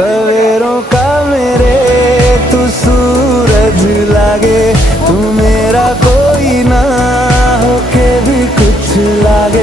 सवेरों का मेरे तू सूरज लागे, तू मेरा कोई ना होके भी कुछ लागे।